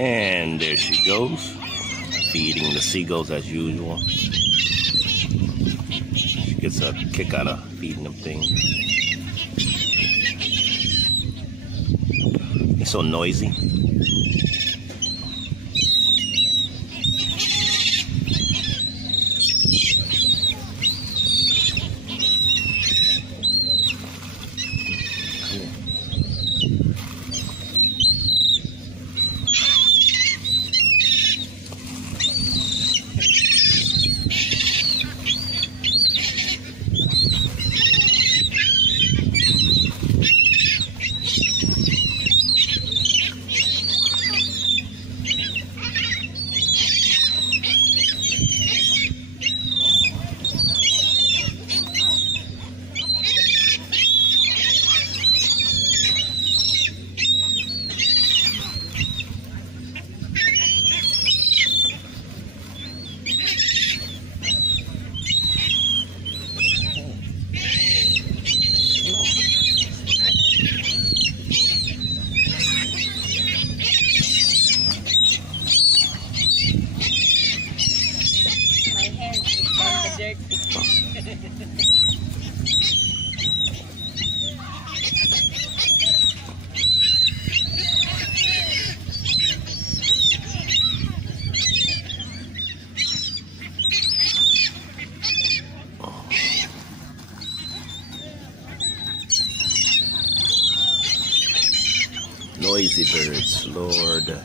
And there she goes, feeding the seagulls as usual. She gets a kick out of feeding them things. It's so noisy. Noisy birds, Lord.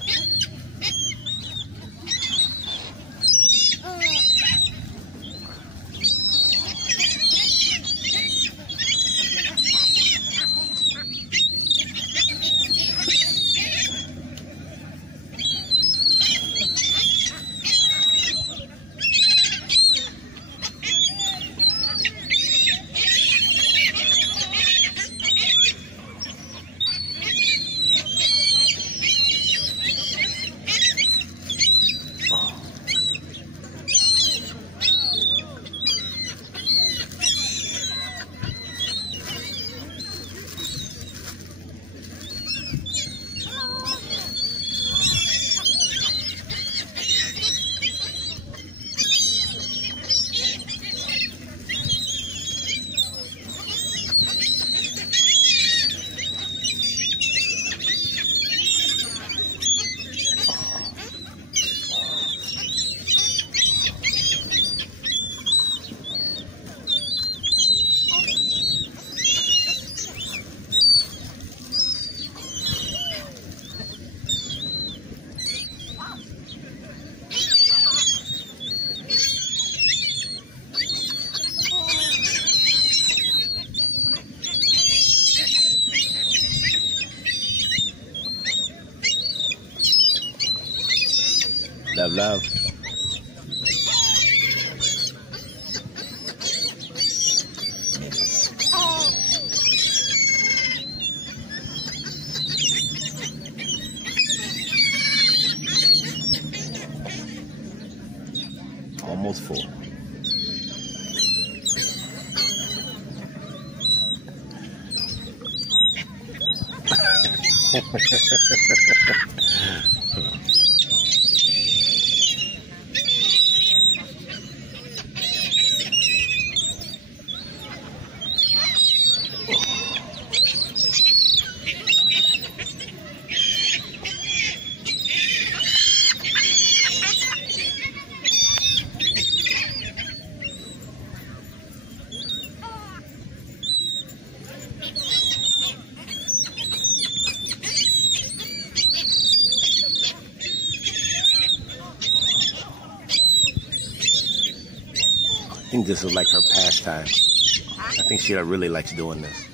Love, love. Almost full. I think this is like her pastime. I think she really likes doing this.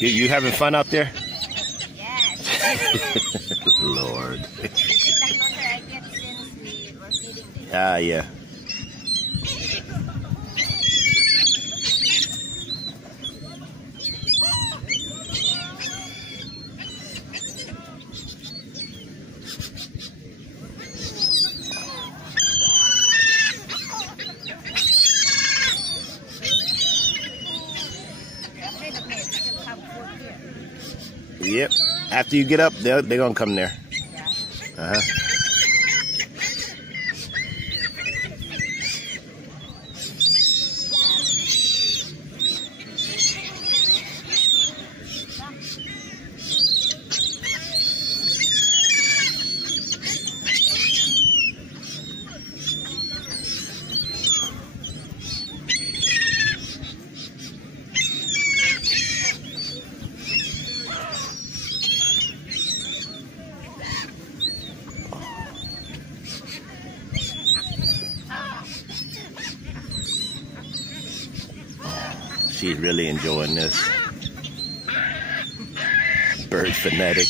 You having fun out there? Yes. Lord. It's the closer I get since we were feeding them. Ah, yeah. Yep. After you get up, they're gonna come there. Yeah. She's really enjoying this. Bird fanatic.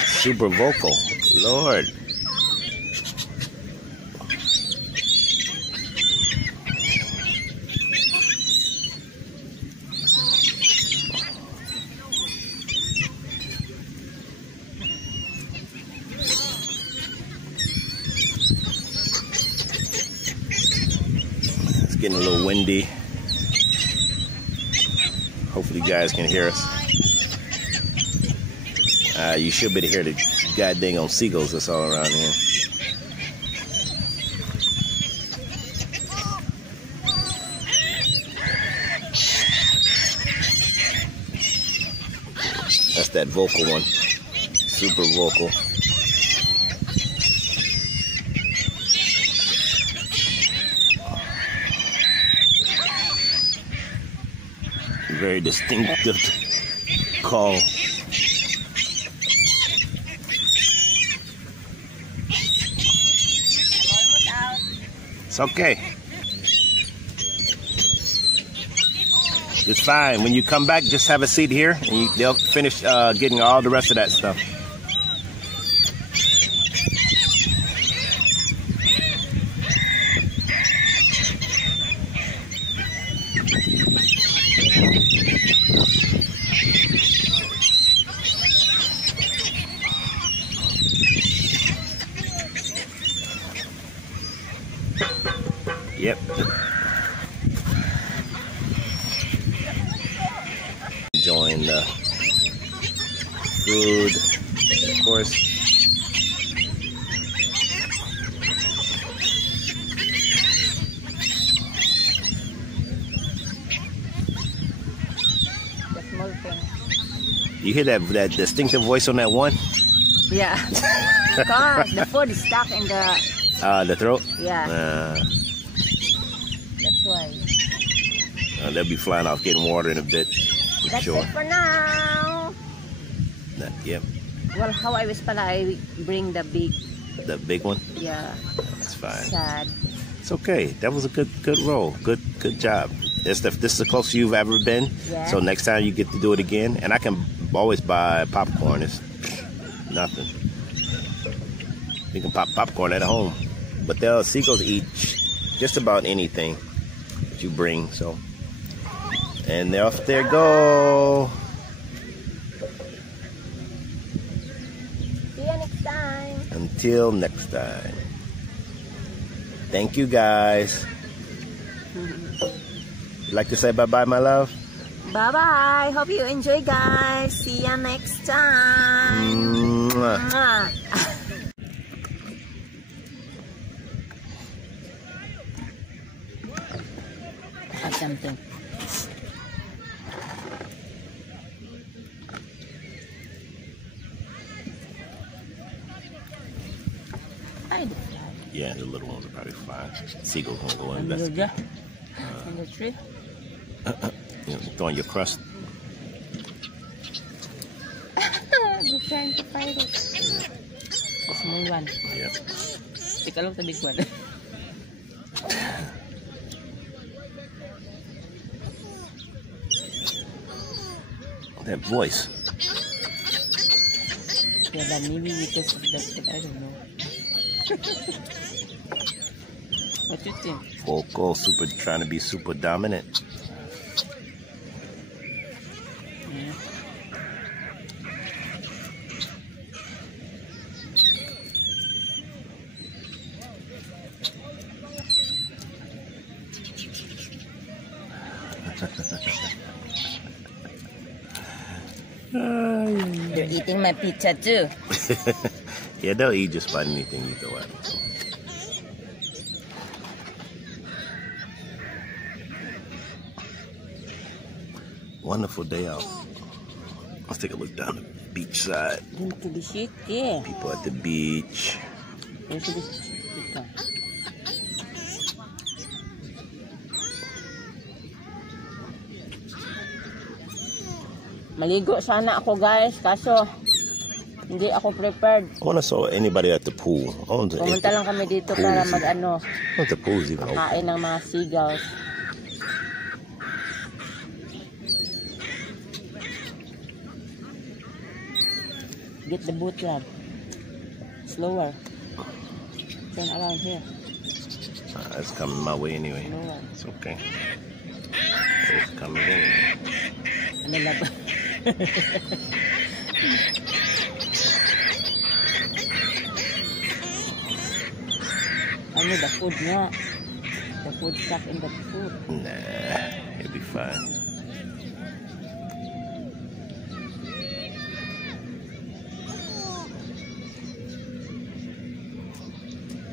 Super vocal. Lord. Getting a little windy. Hopefully you guys can hear us. You should be able to hear the goddamn on seagulls that's all around here. That's that vocal one. Super vocal. Very distinctive call. Almost out. It's okay. It's fine. When you come back, just have a seat here, and they'll finish getting all the rest of that stuff. Yep. Enjoying the food, of course. The small thing. You hear that distinctive voice on that one? Yeah. Because the food is stuck in the throat? yeah. That's why. They'll be flying off getting water in a bit. That's Sure. it for now. Yep. Well, how I wish pala I bring the big. The big one? Yeah. That's fine. Sad. It's okay. That was a good roll. Good job. This is the closest you've ever been. Yeah. So next time you get to do it again, and I can always buy popcorn. It's nothing. You can pop popcorn at home. But the seagulls eat just about anything that you bring. So, and off they go. See you next time. Until next time. Thank you, guys. You like to say bye-bye, my love? Bye-bye. Hope you enjoy, guys. See you next time. Mwah. Mwah. Add something. Yeah, the little ones are probably fine. Seagulls gonna go investigate. In the tree? You know, throwing your crust. You're trying to find it. The small one. Yeah. Take a look at the big one. That voice. Yeah, but maybe because of that, but I don't know. What you think? Foco trying to be super dominant. Yeah. They're eating my pizza too. Yeah, they'll eat just about anything you throw at them. So. Wonderful day out. Let's take a look down the beach side. Into the shit, yeah. People at the beach. Into the shit. Maligo sana ako guys, kaso hindi ako prepared. I want to saw anybody at the pool. Pumunta lang kami dito para mag-ano. The pool's even open. Kain ng mga seagulls. Get the boot lab. Slower. Turn around here. It's coming my way anyway. Slower. It's okay. It's coming in. Ano na ba? Ano, the food nga. The food stuck in the food. Nah, it'll be fine.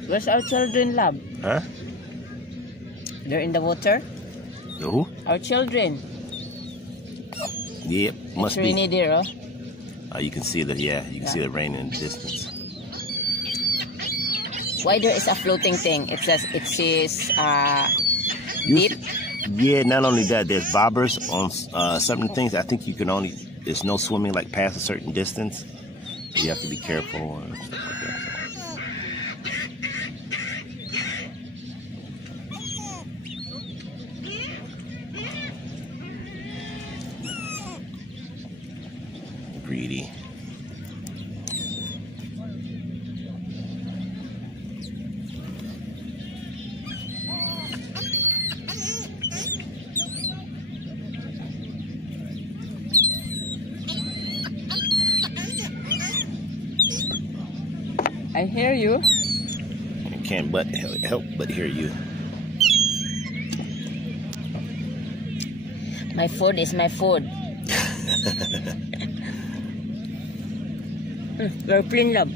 Where's our children, lab? Huh? They're in the water? The who? Our children. Yep, must it's rainy be. there, oh. You can see that, yeah. You can see the rain in the distance. Why there is a floating thing? It says, deep? Yeah, not only that, there's bobbers on certain things. I think you can only, there's no swimming like past a certain distance. You have to be careful and stuff like that. Greedy. I hear you. I can't but help but hear you. My food is my food. We're plane, love.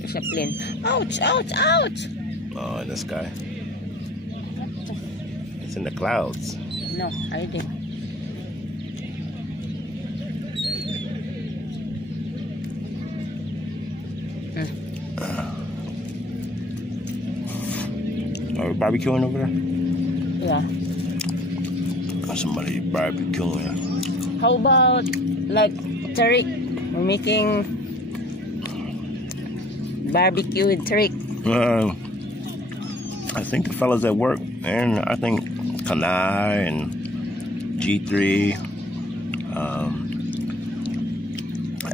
It's a plane. Ouch, ouch, ouch. Oh, in the sky. It's in the clouds. No, I didn't. Are we barbecuing over there? Yeah. Or somebody barbecuing. How about like Tariq? We're making barbecue with Tariq. I think the fellas at work, and I think Kanai and G3,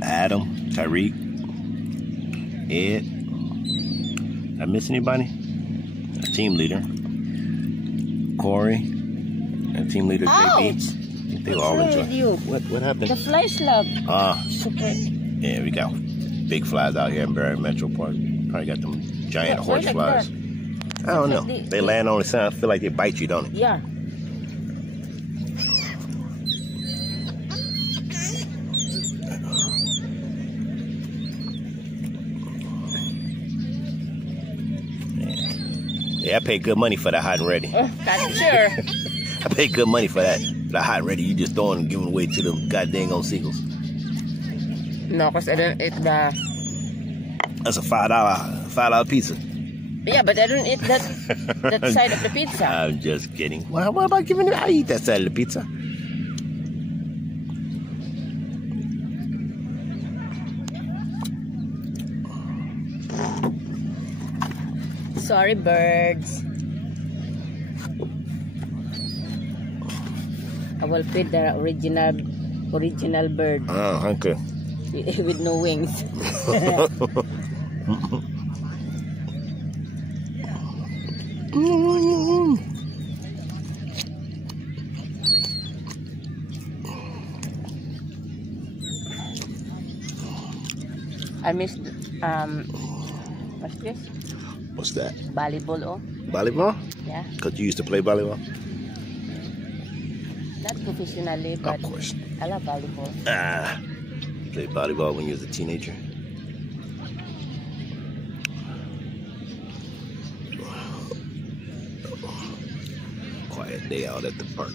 Adam, Tariq, Ed. Did I miss anybody? A team leader, Corey, and team leader JB. They were all enjoying. What happened? The fly slug. Super. Yeah, we got big flies out here in Barry Metro Park. Probably got them giant horse flies. I don't know. They land on the side. I feel like they bite you, don't they? Yeah. Yeah, I paid good money for that hot and ready. That's sure. I paid good money for that. The hot and ready, you just throwing and giving away to them goddamn on Seagulls. No, because I don't eat the... That's a $5 pizza. Yeah, but I don't eat that side of the pizza. I'm just kidding. What about giving it? I eat that side of the pizza. Sorry, birds. I will feed the original Original bird. Oh, okay. With no wings. I missed what's this? What's that? Volleyball, oh. Volleyball? Yeah. Because you used to play volleyball? Not professionally, but of course. I love volleyball. Played volleyball when you was a teenager. Quiet day out at the park.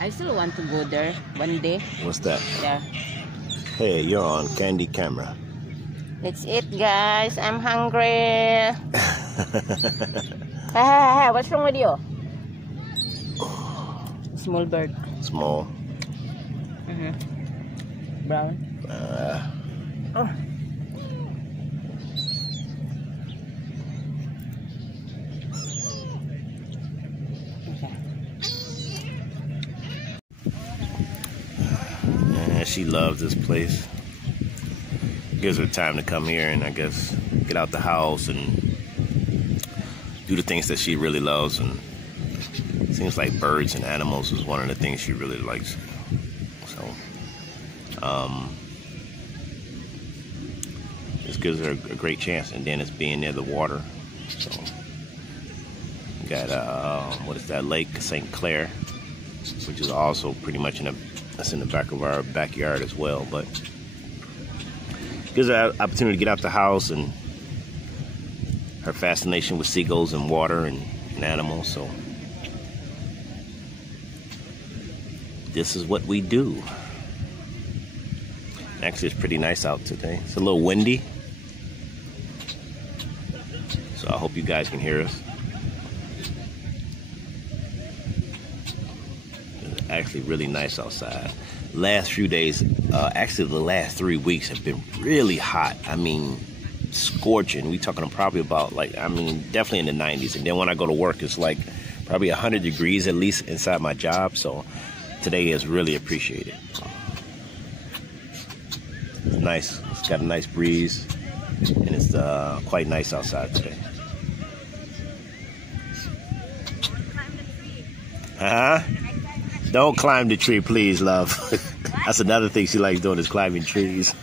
I still want to go there one day. What's that? Yeah. Hey, you're on Candy Camera. That's it, guys. I'm hungry. Hey, what's wrong with you? Small bird. Small. Brown. Oh. Yeah, she loves this place. Gives her time to come here and I guess get out the house and do the things that she really loves. And it seems like birds and animals is one of the things she really likes. So, this gives her a great chance. And then it's being near the water. So, got what is that, Lake St. Clair, which is also pretty much that's in the back of our backyard as well. But gives her an opportunity to get out the house and her fascination with seagulls and water and animals. So this is what we do. Actually, it's pretty nice out today. It's a little windy, so I hope you guys can hear us. It's actually really nice outside. Last few days, actually the last 3 weeks have been really hot. I mean, scorching. We talking probably about definitely in the 90s. And then when I go to work, it's like probably 100 degrees at least inside my job. So today is really appreciated. It's nice. It's got a nice breeze, and it's quite nice outside today. Don't climb the tree, please, love. That's another thing she likes doing is climbing trees.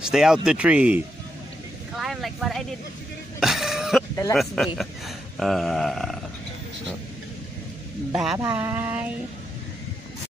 Stay out the tree. Climb like what I did the last day. Bye-bye.